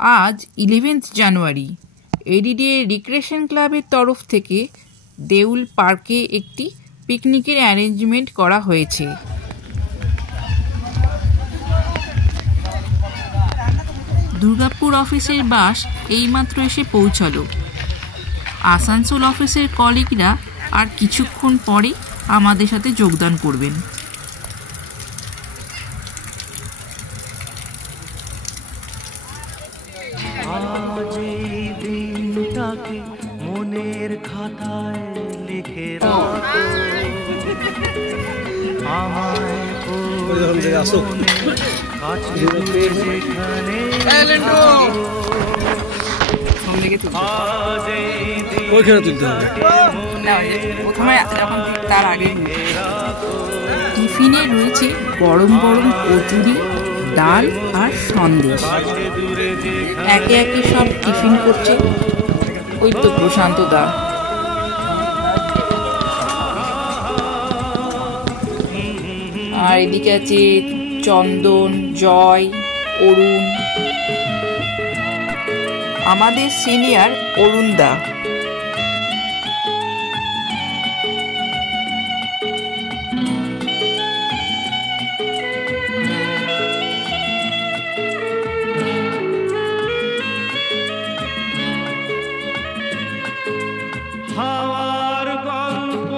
आज 11 জানুয়ারি ADDA recreation ক্লাবের তরফ থেকে দেউল পার্কে একটি পিকনিকের অ্যারেঞ্জমেন্ট করা হয়েছে। দুর্গাপুর অফিসের বাস এইমাত্র এসে পৌঁছালো। আসানসোল অফিসের কলিগরা আর কিছুক্ষণ পরে আমাদের সাথে যোগদান করবেন। আজ এই দিনটাকে মনের খাতায় লিখে রাখো, আমায় কাছে যেখানে টিফিনে রয়েছে গরম গরম কচুরি, ডাল আর সন্দেশ। একে একে সব টিফিন করছে। ওই তো প্রশান্ত দা। আর এদিকে আছে চন্দন, জয়, অরুণ, আমাদের সিনিয়র অরুণ দা। হাওয়ার গল্প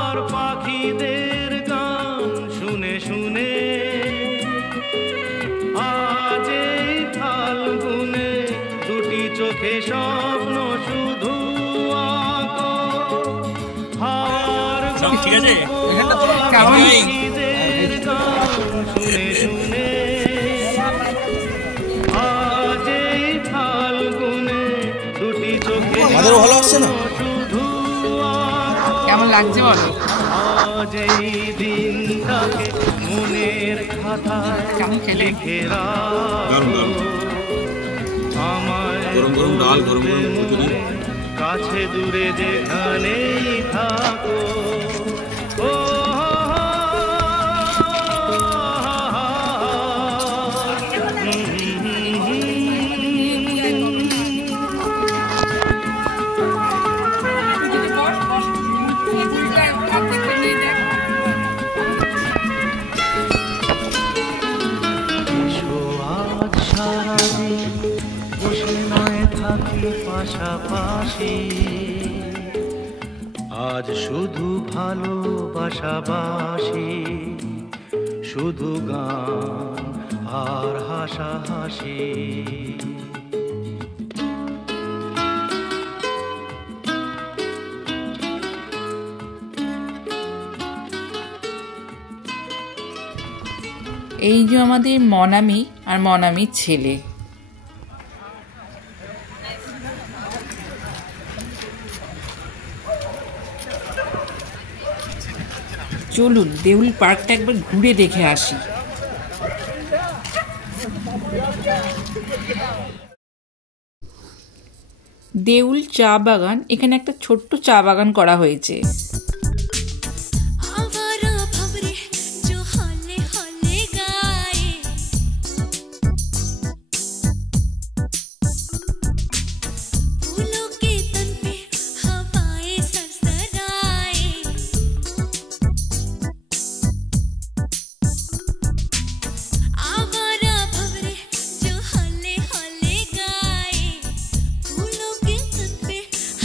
আর পাখিদের গান শুনে শুনে আজ এই ফাল্গুনে দুটি চোখে স্বপ্ন শুধু আঁকো। হাওয়ার পাখিদের গান শুনে শুনে আজ এই ফাল্গুনে দুটি চোখে ভালো আসছে না। কেমন লাগছে বলো? আজ এই দিনটাকে মনের খাতায় লিখে রাখো, আমায় গরম গরম ডাল, গরম গরম কচুরি, কাছে দূরে যেখানেই থাকো। পাশাপাশি আজ শুধু ভালোবাসাবাসি, শুধু গান আর হাসাহাসি। এই যে আমাদের মনামি আর মনামির ছেলে। চলুন দেউল পার্কটা একবার ঘুরে দেখে আসি। দেউল চা বাগান, এখানে একটা ছোট্ট চা বাগান করা হয়েছে।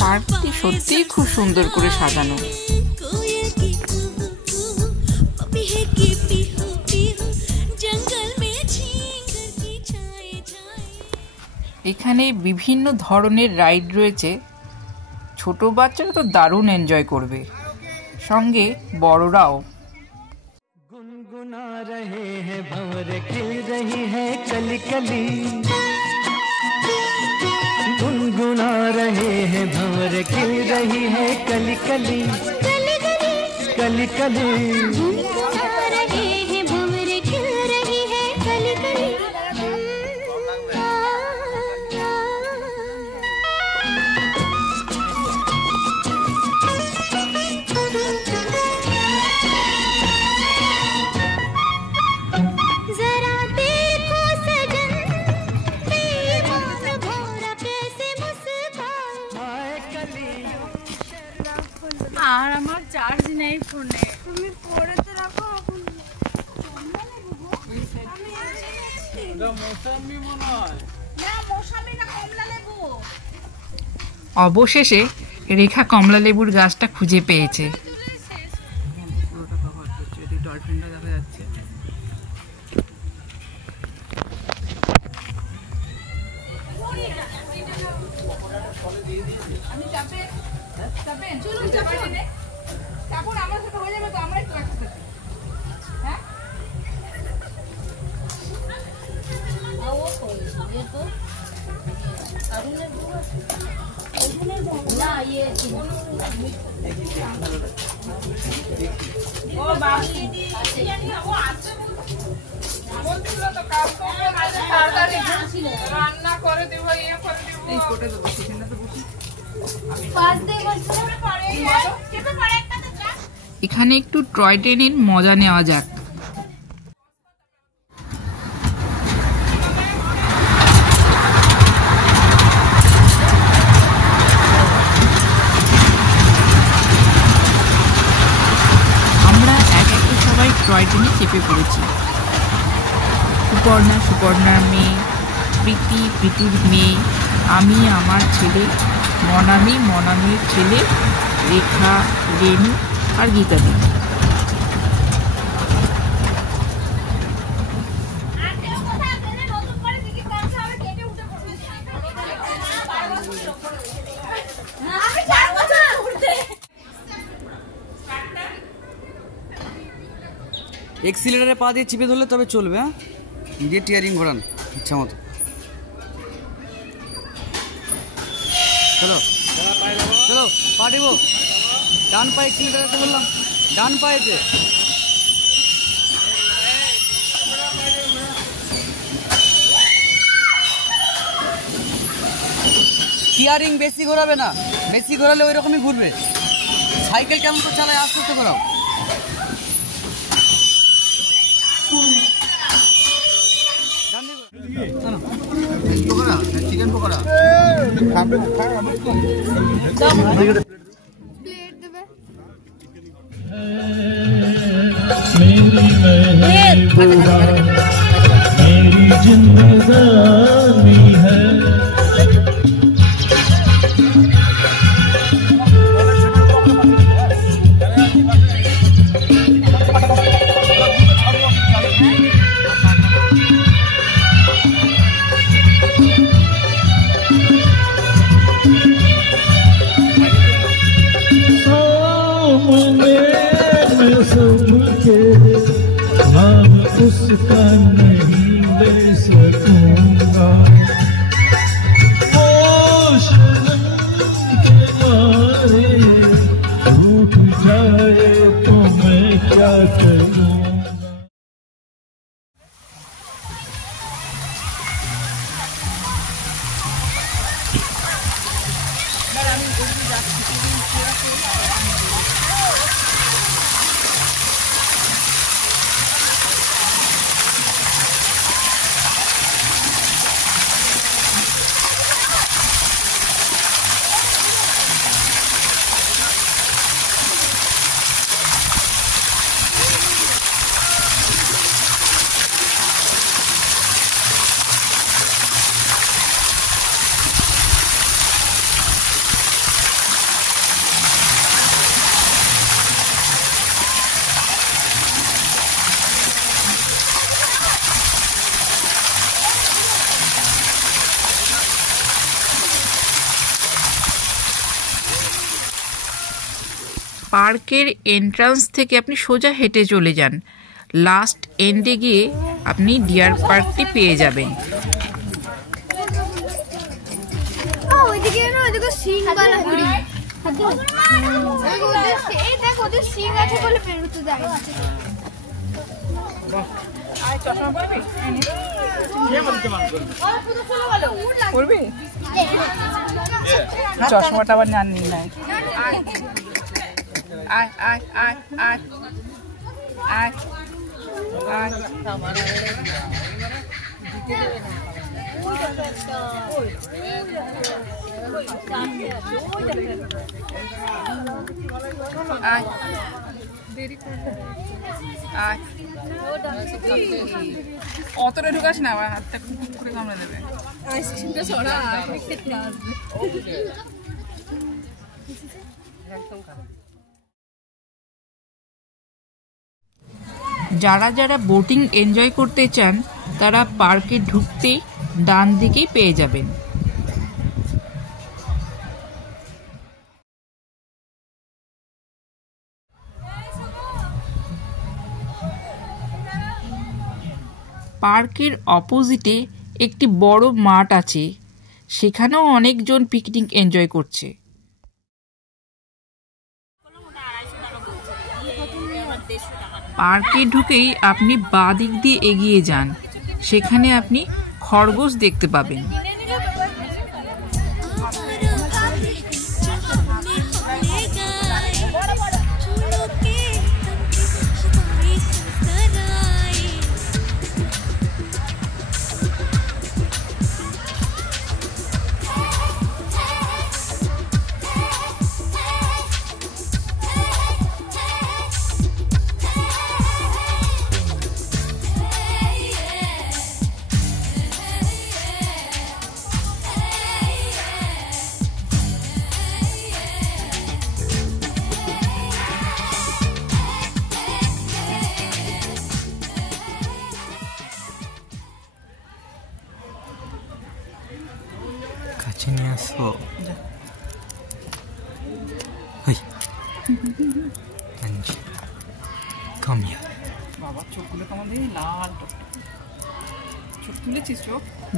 পার্কটি সত্যিই খুব সুন্দর করে সাজানো। এখানে বিভিন্ন ধরনের রাইড রয়েছে। ছোট বাচ্চারা তো দারুণ এনজয় করবে, সঙ্গে বড়রাও। গুনগুনা রহে হ্যাঁ ভঁवर खिल रही है कली कली, गुनगुना रहे हैं भंवर खिल रही है कली कली, कली कली गुनगुना रहे हैं भंवर खिल रही है कली कली। जरा देखो सजन प्रेम আর আমার চার্জ নেই ফোনে। তুমি পড়েতে রাখো এখন। অবশেষে রেখা কমলা লেবুর গাছটা খুঁজে পেয়েছে। এখানে একটু টয় ট্রেনের মজা নেওয়া যাক। আমরা এক একে সবাই টয় ট্রেনে চেপে পড়েছি। সুপর্ণার মেয়ে, প্রীতির মেয়ে, আমি, আমার ছেলে, মনামির ছেলে, রেখা, রেণু আর গীতা দিদি। এক্সিলারেটরে পা দিয়ে চিপে ধরলে তবে চলবে। হ্যাঁ, দিয়ে টিয়ারিং ঘোরান ইচ্ছা মতো। চলো চলো, পা দেবো। ডান পায়ে এক্সিলারেটরে বললাম, ডান পায়েতে। টিয়ারিং বেশি ঘোরাবে না, বেশি ঘোরালে ওই রকমই ঘুরবে। সাইকেল কেমন তো চালায়, আস্তে আস্তে ঘোরাও। চিকেন পকোড়া मेरी जिंदगानी है। नाम उसका नहीं ले सकूंगा, वो शर्म के मारे रूठ जाए तो मैं क्या करूंगा। পার্কের এন্ট্রান্স থেকে আপনি সোজা হেঁটে চলে যান, লাস্ট এন্ডে গিয়ে আপনি ডিয়ার পার্কটি পেয়ে যাবেন। চশমাটা আবার জানি না। অতটা ঢুকাস না, আমার হাতটা কুকুরে কামড়ে দেবে। যারা যারা বোটিং এনজয় করতে চান তারা পার্কে ঢুকতেই ডান দিকেই পেয়ে যাবেন। পার্কের অপোজিটে একটি বড় মাঠ আছে, সেখানেও অনেকজন পিকনিক এনজয় করছে। পার্কে ঢুকেই আপনি বাঁ দিক দিয়ে এগিয়ে যান, সেখানে আপনি খরগোশ দেখতে পাবেন।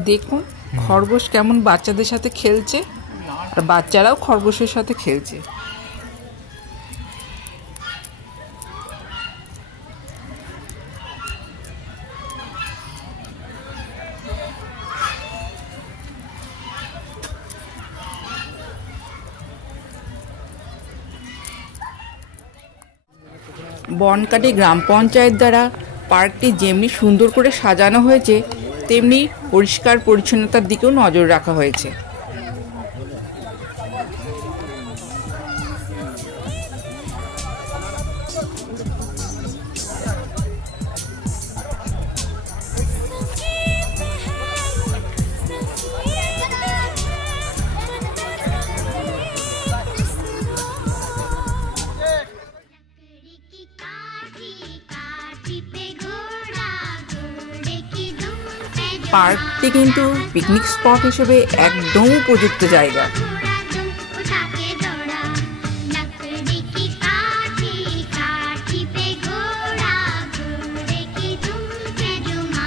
দেখুন খরগোশ কেমন বাচ্চাদের সাথে খেলছে, আর বাচ্চারাও খরগোশের সাথে খেলছে। বনকাটি গ্রাম পঞ্চায়েত দ্বারা পার্কটি যেমনি সুন্দর করে সাজানো হয়েছে, তেমনি পরিষ্কার পরিচ্ছন্নতার দিকেও নজর রাখা হয়েছে। পার্কটি কিন্তু পিকনিক স্পট হিসেবে একদম উপযুক্ত জায়গা।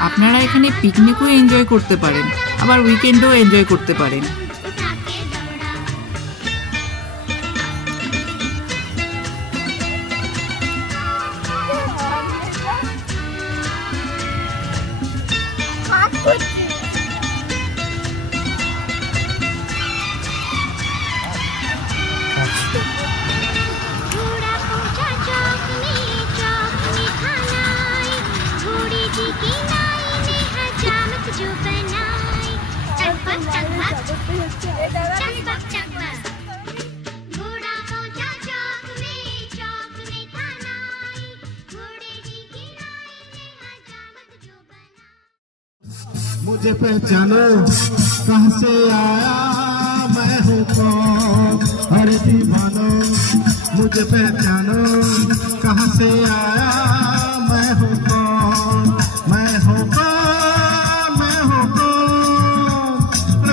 আপনারা এখানে পিকনিকও এনজয় করতে পারেন, আবার উইকেন্ডও এনজয় করতে পারেন। मुझे पहचानो कहाँ से आया मैं हूँ कौन, अरे दीवानो मुझे पहचानो कहाँ से आया मैं हूँ कौन, मैं हूँ कौन, मैं हूँ कौन,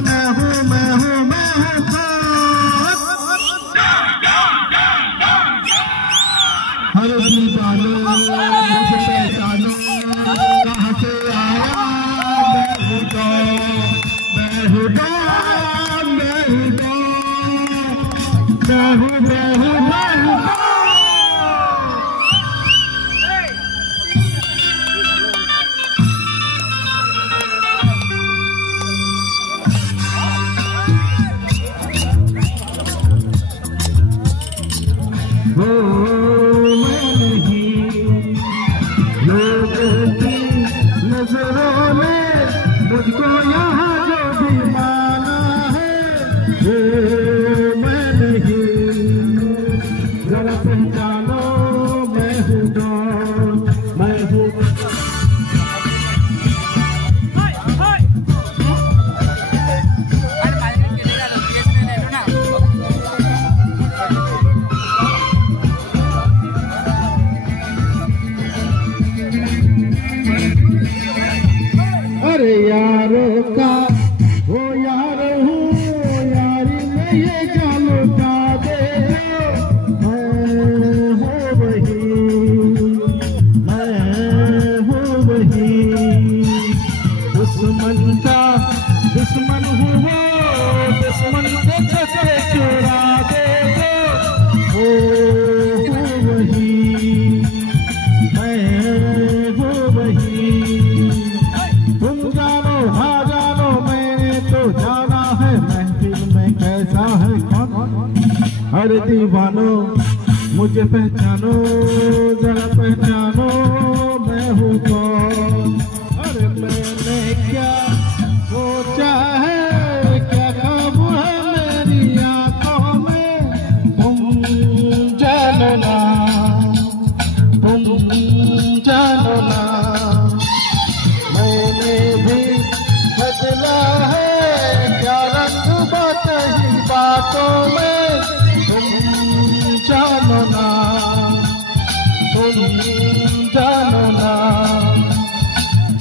मैं हूँ मैं हूँ मैं हूँ कौन, अरे दीवानो मुझे पहचानो कहाँ से आया नजरों में मुझको यहाँ का वो यार हूँ, यारी में ये जानो का दे मैं हूँ वही दुश्मन का दुश्मन हूँ वो, दुश्मन को चुरा दे दो वही मैं हूँ वही। तुम जानो ना जानो मैंने तो जाना है महफिल में कैसा है कौन। अरे दीवानो मुझे पहचानो जरा पहचानो मैं हूँ कौन। अरे मैंने क्या सोचा है, क्या ख्वाब है मेरी आंखों में, तुम जानो ना, तुम जानो ना। मैंने भी बदला है क्या रंग बातें बातों में, तुम जानो ना, तुम जानो ना।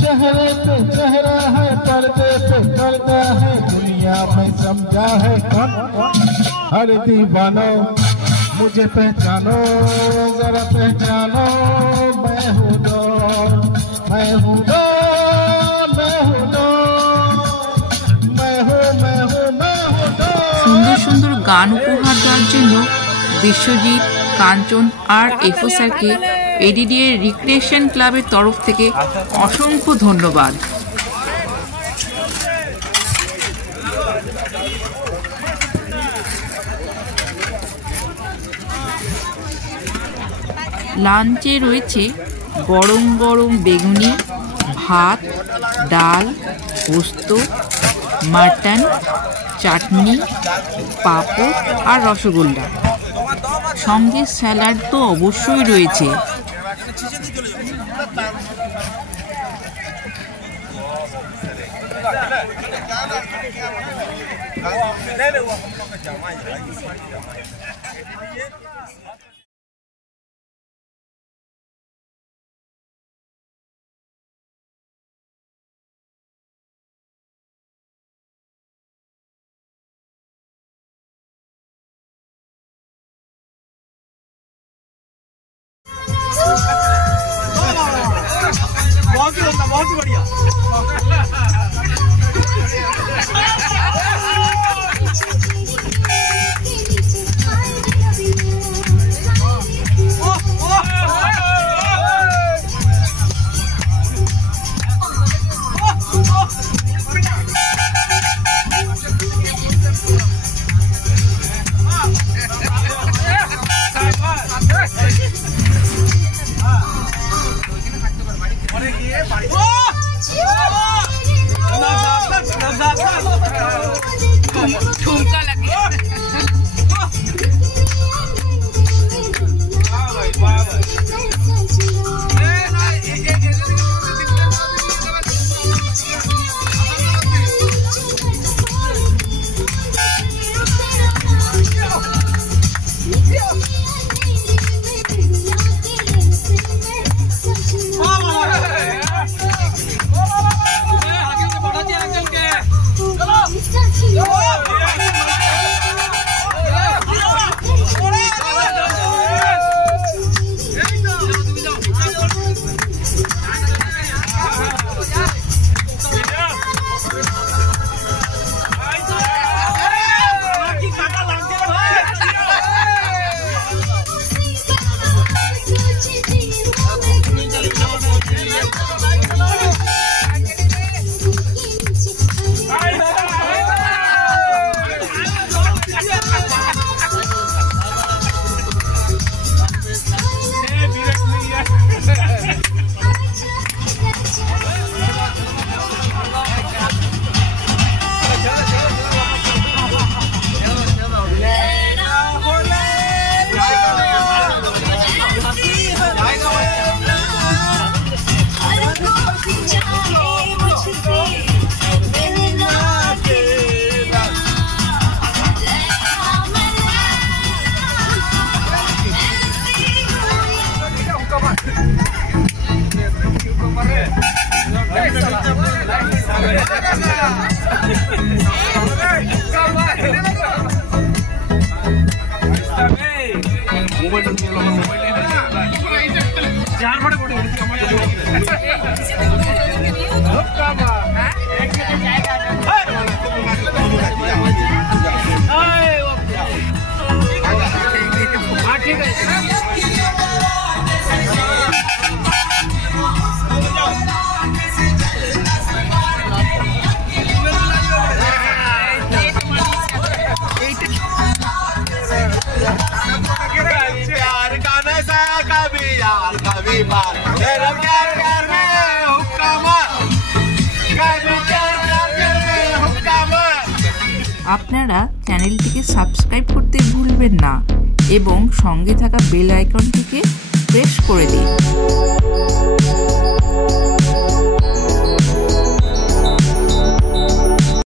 चेहरे पे चेहरा है, पर्दे पे पर्दा है, दुनिया में समझा है कौन। हर दीवानो मुझे पहचानो जरा पहचानो मैं हूँ दो, मैं हूँ दो, मैं हूँ दो, मैं हूँ दो। সুন্দর সুন্দর গান উপহার দেওয়ার জন্য বিশ্বজিৎ, কাঞ্চন আর এফও স্যারকে এডিডিএ রিক্রিয়েশন ক্লাবের তরফ থেকে অসংখ্য ধন্যবাদ। লাঞ্চে রয়েছে গরম গরম বেগুনি, ভাত, ডাল, পোস্ত, মাটন, চাটনি, পাঁপড় আর রসগোল্লা। সঙ্গে স্যালাড তো অবশ্যই রয়েছে। बहुत ही बढ़िया। ठुमका लगे। चलो আপনারা চ্যানেলটিকে সাবস্ক্রাইব করতে ভুলবেন না এবং সঙ্গে থাকা বেল আইকনটিকে প্রেস করে দিন।